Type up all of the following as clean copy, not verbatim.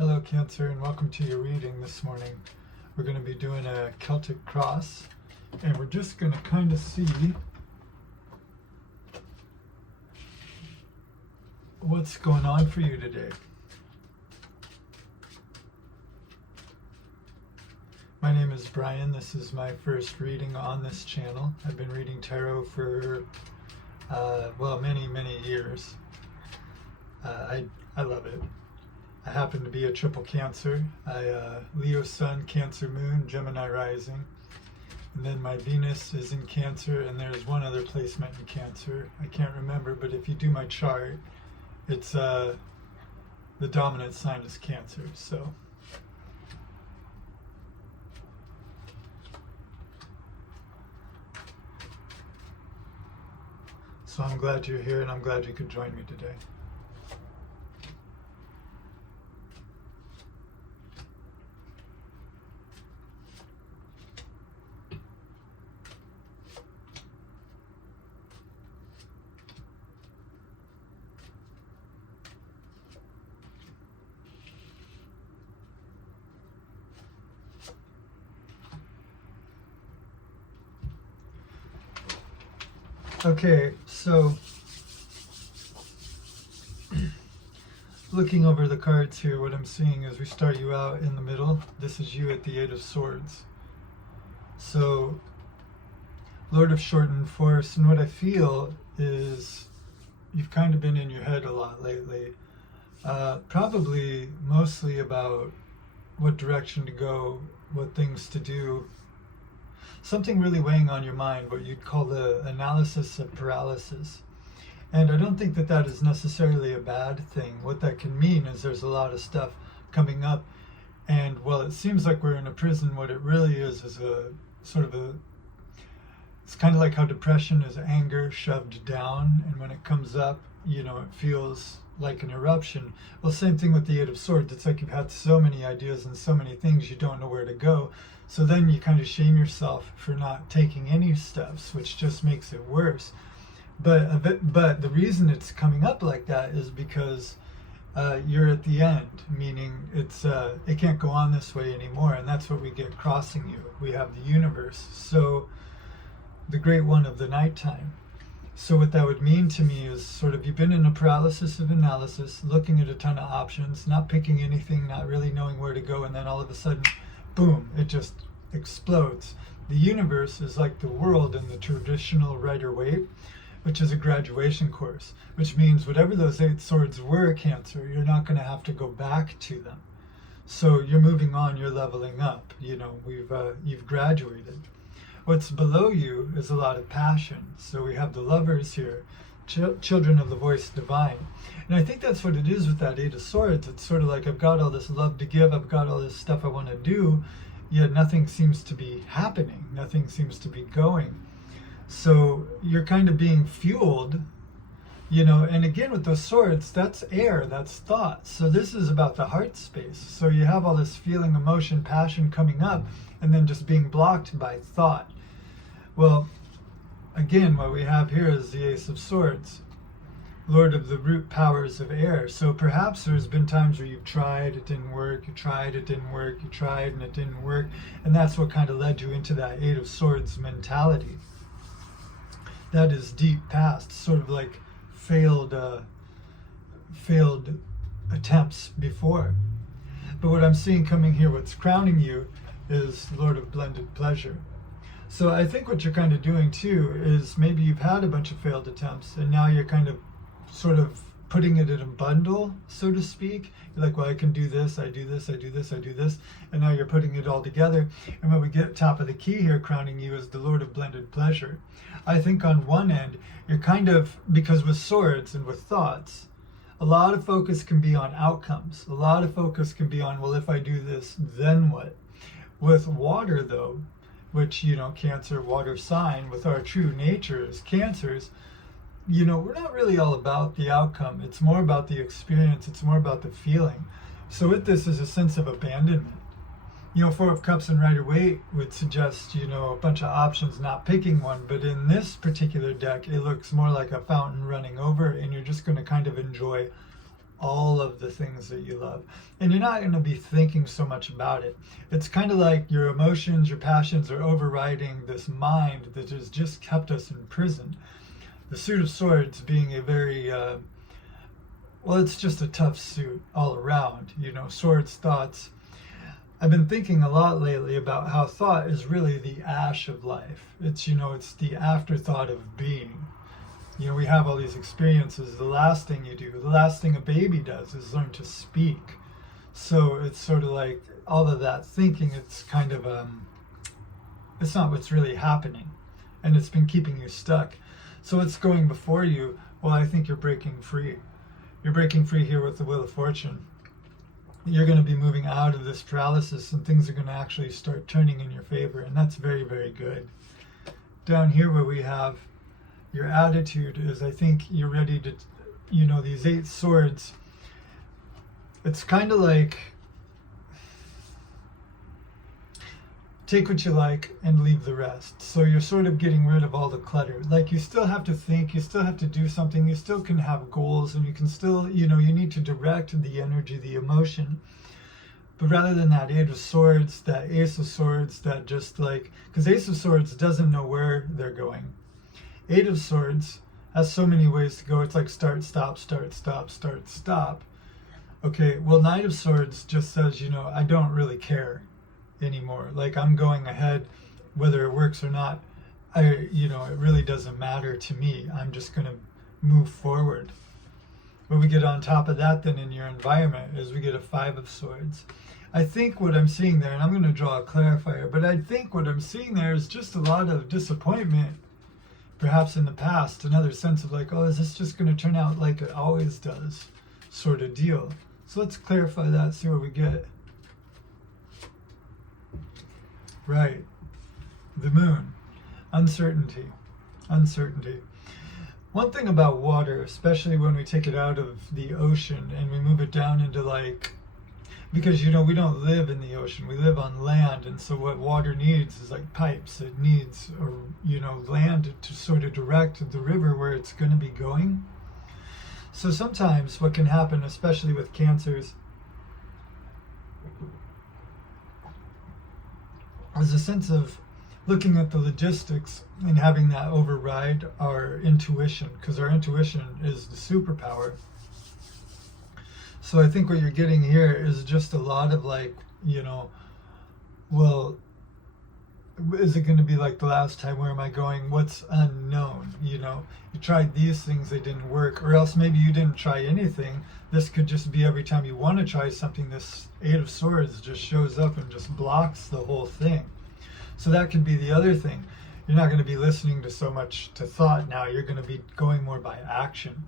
Hello Cancer, and welcome to your reading this morning. We're going to be doing a Celtic cross, and we're just going to kind of see what's going on for you today. My name is Brian. This is my first reading on this channel. I've been reading tarot for many years. I love it. I happen to be a triple Cancer. Leo Sun, Cancer Moon, Gemini Rising. And then my Venus is in Cancer, and there's one other placement in Cancer. I can't remember, but if you do my chart, it's the dominant sign is Cancer. So I'm glad you're here, and I'm glad you could join me today. Okay, so looking over the cards here, what I'm seeing is we start you out in the middle. This is you at the Eight of Swords. So, Lord of Shortened Force, and what I feel is you've kind of been in your head a lot lately. Probably mostly about what direction to go, what things to do. Something really weighing on your mind, what you'd call the analysis of paralysis. And I don't think that that is necessarily a bad thing. What that can mean is there's a lot of stuff coming up, and while it seems like we're in a prison, what it really is a sort of it's kind of like how depression is anger shoved down, and when it comes up, it feels like an eruption. Well, same thing with the Eight of Swords. It's like you've had so many ideas and so many things, you don't know where to go. So then you kind of shame yourself for not taking any steps, which just makes it worse. But the reason it's coming up like that is because you're at the end, meaning it can't go on this way anymore, and that's what we get crossing you. We have the universe, so the great one of the nighttime. So what that would mean to me is sort of you've been in a paralysis of analysis, looking at a ton of options, not picking anything, not really knowing where to go, and then all of a sudden, boom, it just explodes. The universe is like the world in the traditional Rider-Waite, which is a graduation course, which means whatever those Eight Swords were, Cancer, you're not going to have to go back to them. So you're moving on, you're leveling up. You've graduated. What's below you is a lot of passion. So we have the Lovers here, children of the voice divine. And I think that's what it is with that Eight of Swords. It's sort of like, I've got all this love to give, I've got all this stuff I want to do, yet nothing seems to be happening, nothing seems to be going. So you're kind of being fueled, and again with those swords, that's air, that's thought. So this is about the heart space. So you have all this feeling, emotion, passion coming up, and then just being blocked by thought. Well, again, what we have here is the Ace of Swords, Lord of the root powers of air. So perhaps there's been times where you've tried, it didn't work, you tried, it didn't work, you tried, and it didn't work. And that's what kind of led you into that Eight of Swords mentality. That is deep past, sort of like failed attempts before. But what I'm seeing coming here, what's crowning you, is Lord of Blended Pleasure. So I think what you're kind of doing too is maybe you've had a bunch of failed attempts, and now you're kind of sort of putting it in a bundle, so to speak. You're like, well, I can do this, I do this, I do this, I do this, and now you're putting it all together. And when we get top of the key here, crowning you is the Lord of Blended Pleasure. I think on one end, you're kind of, because with swords and with thoughts, a lot of focus can be on outcomes. A lot of focus can be on, well, if I do this, then what? With water, though, which, Cancer, water sign, with our true nature as Cancers, we're not really all about the outcome. It's more about the experience. It's more about the feeling. So with this is a sense of abandonment. Four of Cups and Rider-Waite would suggest, a bunch of options, not picking one. But in this particular deck, it looks more like a fountain running over, and you're just going to kind of enjoy all of the things that you love. And you're not going to be thinking so much about it. It's kind of like your emotions, your passions are overriding this mind that has just kept us in prison. The Suit of Swords being a very, well, it's just a tough suit all around. You know, swords, thoughts. I've been thinking a lot lately about how thought is really the ash of life. It's, you know, it's the afterthought of being. You know, we have all these experiences. The last thing you do, the last thing a baby does is learn to speak. So it's sort of like all of that thinking, it's kind of, it's not what's really happening. And it's been keeping you stuck. So what's going before you? Well, I think you're breaking free. You're breaking free here with the Wheel of Fortune. You're going to be moving out of this paralysis and things are going to actually start turning in your favor. And that's very, very good. Down here where we have your attitude is, I think you're ready to, you know, these 8 swords. It's kind of like take what you like and leave the rest. So you're sort of getting rid of all the clutter. Like you still have to think, you still have to do something, you still can have goals, and you can still, you know, you need to direct the energy, the emotion. But rather than that 8 of Swords, that Ace of Swords, that just like, because Ace of Swords doesn't know where they're going. 8 of Swords has so many ways to go. It's like start, stop, start, stop, start, stop. Okay, well, Knight of Swords just says, you know, I don't really care anymore. Like I'm going ahead, whether it works or not. You know, it really doesn't matter to me. I'm just going to move forward. What we get on top of that then in your environment is we get a 5 of Swords. I think what I'm seeing there, and I'm going to draw a clarifier, but I think what I'm seeing there is just a lot of disappointment, perhaps in the past, another sense of like, oh, is this just going to turn out like it always does sort of deal. So let's clarify that, see what we get. Right. The Moon. Uncertainty. Uncertainty. One thing about water, especially when we take it out of the ocean and we move it down into like, because, you know, we don't live in the ocean, we live on land, and so what water needs is like pipes. It needs, or, you know, land to sort of direct the river where it's going to be going. So sometimes what can happen, especially with cancers, is a sense of looking at the logistics and having that override our intuition, because our intuition is the superpower. So I think what you're getting here is just a lot of like, you know, well, is it going to be like the last time? Where am I going? What's unknown? You know, you tried these things, they didn't work, or else maybe you didn't try anything. This could just be every time you want to try something, this 8 of Swords just shows up and just blocks the whole thing. So that could be the other thing. You're not going to be listening to so much to thought now. You're going to be going more by action.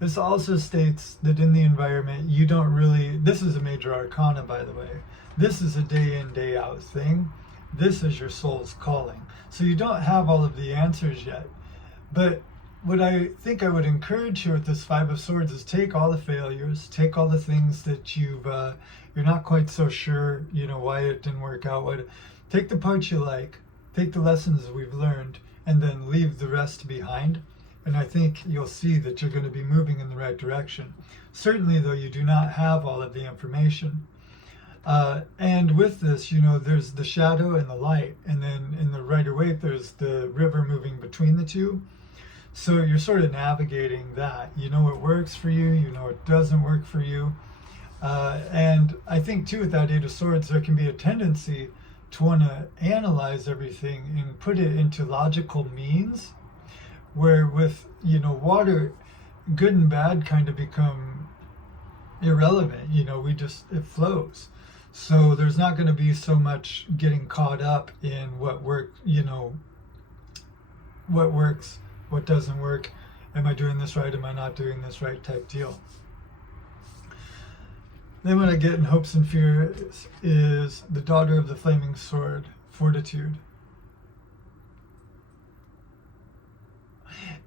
This also states that in the environment, you don't really, this is a major arcana, by the way. This is a day in, day out thing. This is your soul's calling. So you don't have all of the answers yet. But what I think I would encourage here with this 5 of Swords is take all the failures, take all the things that you're not quite so sure, you know, why it didn't work out. Take the parts you like, take the lessons we've learned, and then leave the rest behind. And I think you'll see that you're going to be moving in the right direction. Certainly, though, you do not have all of the information. And with this, you know, there's the shadow and the light. And then in the Rider-Waite, there's the river moving between the two. So you're sort of navigating that. You know what works for you, you know what doesn't work for you. And I think, too, with that 8 of Swords, there can be a tendency to want to analyze everything and put it into logical means. Where with, you know, water, good and bad kind of become irrelevant. You know, it flows. So there's not going to be so much getting caught up in what works, you know, what works, what doesn't work. Am I doing this right? Am I not doing this right type deal. Then what I get in Hopes and Fears is the Daughter of the Flaming Sword, Fortitude.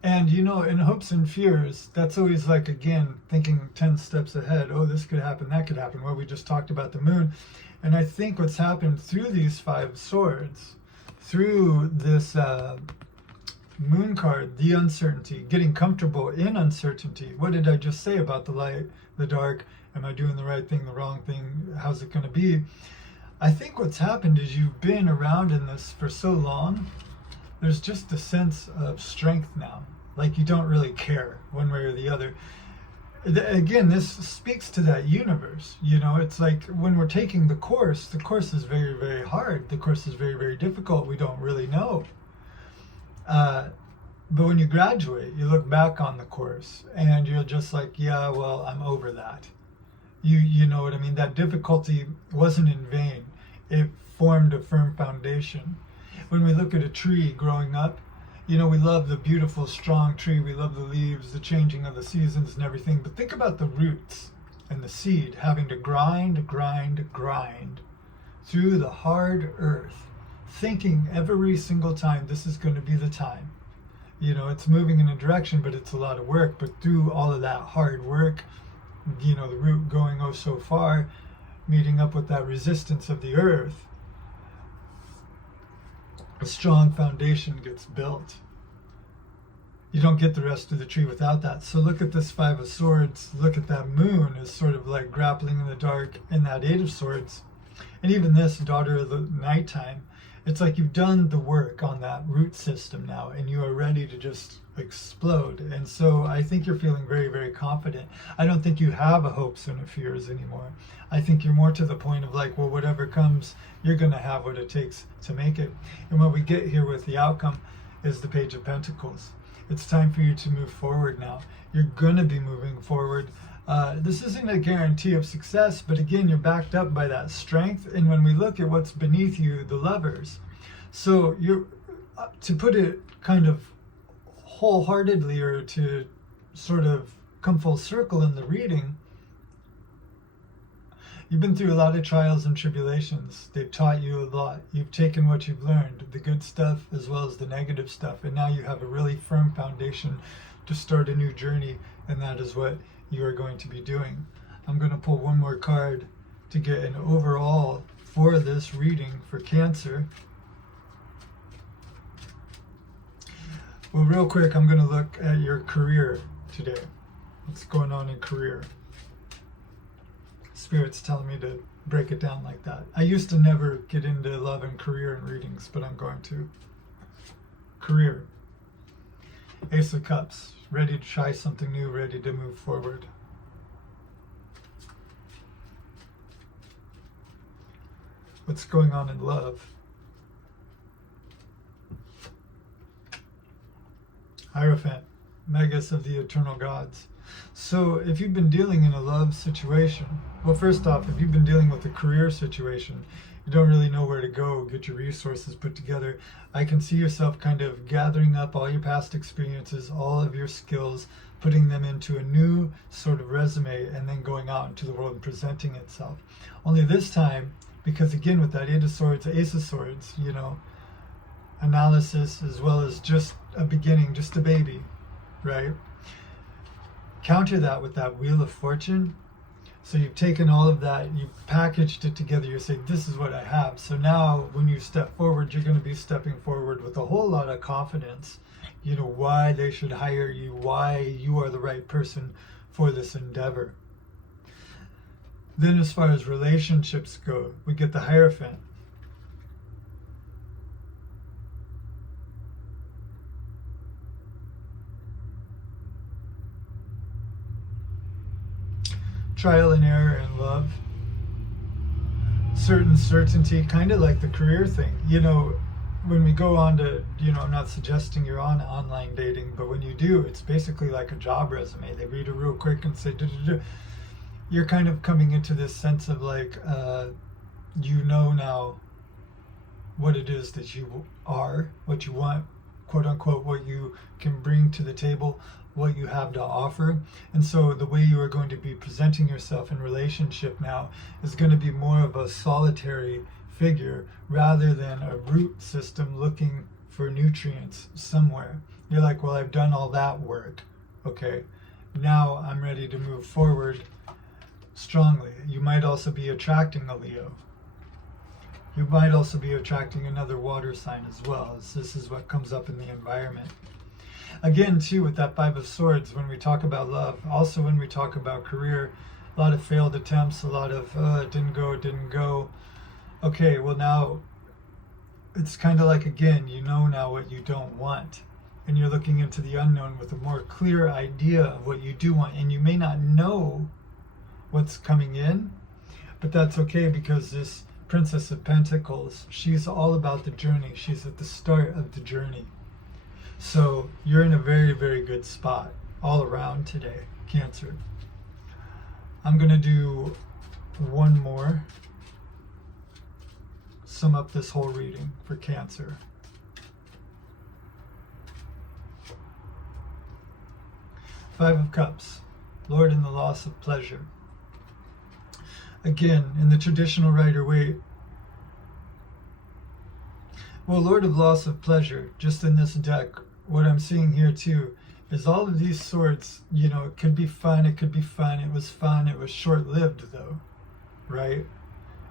And, you know, in Hopes and Fears, that's always like, again, thinking 10 steps ahead. Oh, this could happen, that could happen. Well, we just talked about the moon. And I think what's happened through these 5 swords, through this moon card, the uncertainty, getting comfortable in uncertainty. What did I just say about the light, the dark? Am I doing the right thing, the wrong thing? How's it going to be? I think what's happened is you've been around in this for so long, there's just a sense of strength now. Like you don't really care one way or the other. Again, this speaks to that universe. You know, it's like when we're taking the course is very, very hard. The course is very, very difficult. We don't really know. But when you graduate, you look back on the course and you're just like, yeah, well, I'm over that. You know what I mean? That difficulty wasn't in vain. It formed a firm foundation. When we look at a tree growing up, you know, we love the beautiful, strong tree. We love the leaves, the changing of the seasons and everything. But think about the roots and the seed having to grind through the hard earth, thinking every single time this is going to be the time. You know, it's moving in a direction, but it's a lot of work. But through all of that hard work, you know, the root going oh so far, meeting up with that resistance of the earth, a strong foundation gets built. You don't get the rest of the tree without that. So look at this Five of Swords. Look at that moon as sort of like grappling in the dark, and that Eight of Swords. And even this Daughter of the Nighttime. It's like you've done the work on that root system now, and you are ready to just explode. And so I think you're feeling very, very confident. I don't think you have a hopes and a fears anymore. I think you're more to the point of like, well, whatever comes, you're going to have what it takes to make it. And what we get here with the outcome is the Page of Pentacles. It's time for you to move forward now. You're going to be moving forward. This isn't a guarantee of success, but again, you're backed up by that strength. And when we look at what's beneath you, the Lovers. So you're, to put it kind of wholeheartedly, or to sort of come full circle in the reading, you've been through a lot of trials and tribulations. They've taught you a lot. You've taken what you've learned, the good stuff as well as the negative stuff. And now you have a really firm foundation to start a new journey. And that is what you are going to be doing. I'm going to pull one more card to get an overall for this reading for Cancer. Well, real quick, I'm going to look at your career today. What's going on in career? Spirit's telling me to break it down like that. I used to never get into love and career and readings, but I'm going to. Career. Ace of Cups. Ready to try something new, ready to move forward. What's going on in love? Hierophant, Magus of the Eternal Gods. So if you've been dealing in a love situation, well, first off, if you've been dealing with a career situation, you don't really know where to go, get your resources put together. I can see yourself kind of gathering up all your past experiences, all of your skills, putting them into a new sort of resume, and then going out into the world and presenting itself. Only this time, because again, with that Eight of Swords, Ace of Swords, you know, analysis as well as just a beginning, just a baby, right? Counter that with that Wheel of Fortune. So you've taken all of that, you've packaged it together, you're saying, this is what I have. So now when you step forward, you're going to be stepping forward with a whole lot of confidence. You know, why they should hire you, why you are the right person for this endeavor. Then as far as relationships go, we get the Hierophant. Trial and error in love. Certain certainty, kind of like the career thing. You know, when we go on to, you know, I'm not suggesting you're on online dating, but when you do, it's basically like a job resume. They read it real quick and say, duh. You're kind of coming into this sense of like, you know now what it is that you are, what you want, quote unquote, what you can bring to the table, what you have to offer. And so the way you are going to be presenting yourself in relationship now is going to be more of a solitary figure rather than a root system looking for nutrients somewhere. You're like, well, I've done all that work. Okay, now I'm ready to move forward strongly. You might also be attracting a Leo. You might also be attracting another water sign as well, as this is what comes up in the environment. Again, too, with that Five of Swords, when we talk about love, also when we talk about career, a lot of failed attempts, a lot of didn't go. Okay, well now, it's kind of like, again, you know now what you don't want. And you're looking into the unknown with a more clear idea of what you do want. And you may not know what's coming in, but that's okay, because this Princess of Pentacles, she's all about the journey. She's at the start of the journey. So you're in a very, very good spot all around today, Cancer. I'm going to do one more. Sum up this whole reading for Cancer. Five of Cups, Lord in the loss of pleasure. Again, in the traditional Rider-Waite, well, Lord of loss of pleasure, just in this deck, what I'm seeing here too, is all of these swords, you know, it could be fun, it was fun, it was short-lived though, right?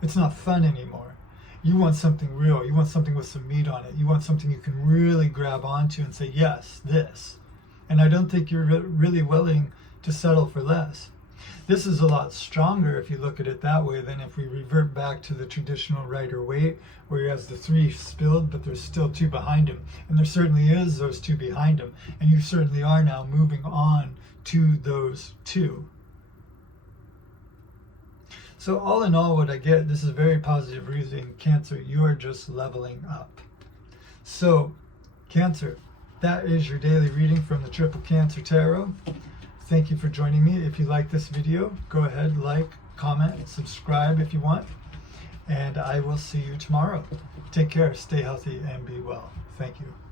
It's not fun anymore. You want something real, you want something with some meat on it, you want something you can really grab onto and say, yes, this. And I don't think you're really willing to settle for less. This is a lot stronger if you look at it that way than if we revert back to the traditional Rider-Waite, where he has the 3 spilled, but there's still 2 behind him. And there certainly is those 2 behind him. And you certainly are now moving on to those 2. So all in all, what I get, this is very positive reading, Cancer. You are just leveling up. So, Cancer, that is your daily reading from the Triple Cancer Tarot. Thank you for joining me. If you like this video, go ahead, like, comment, subscribe if you want. And I will see you tomorrow. Take care, stay healthy, and be well. Thank you.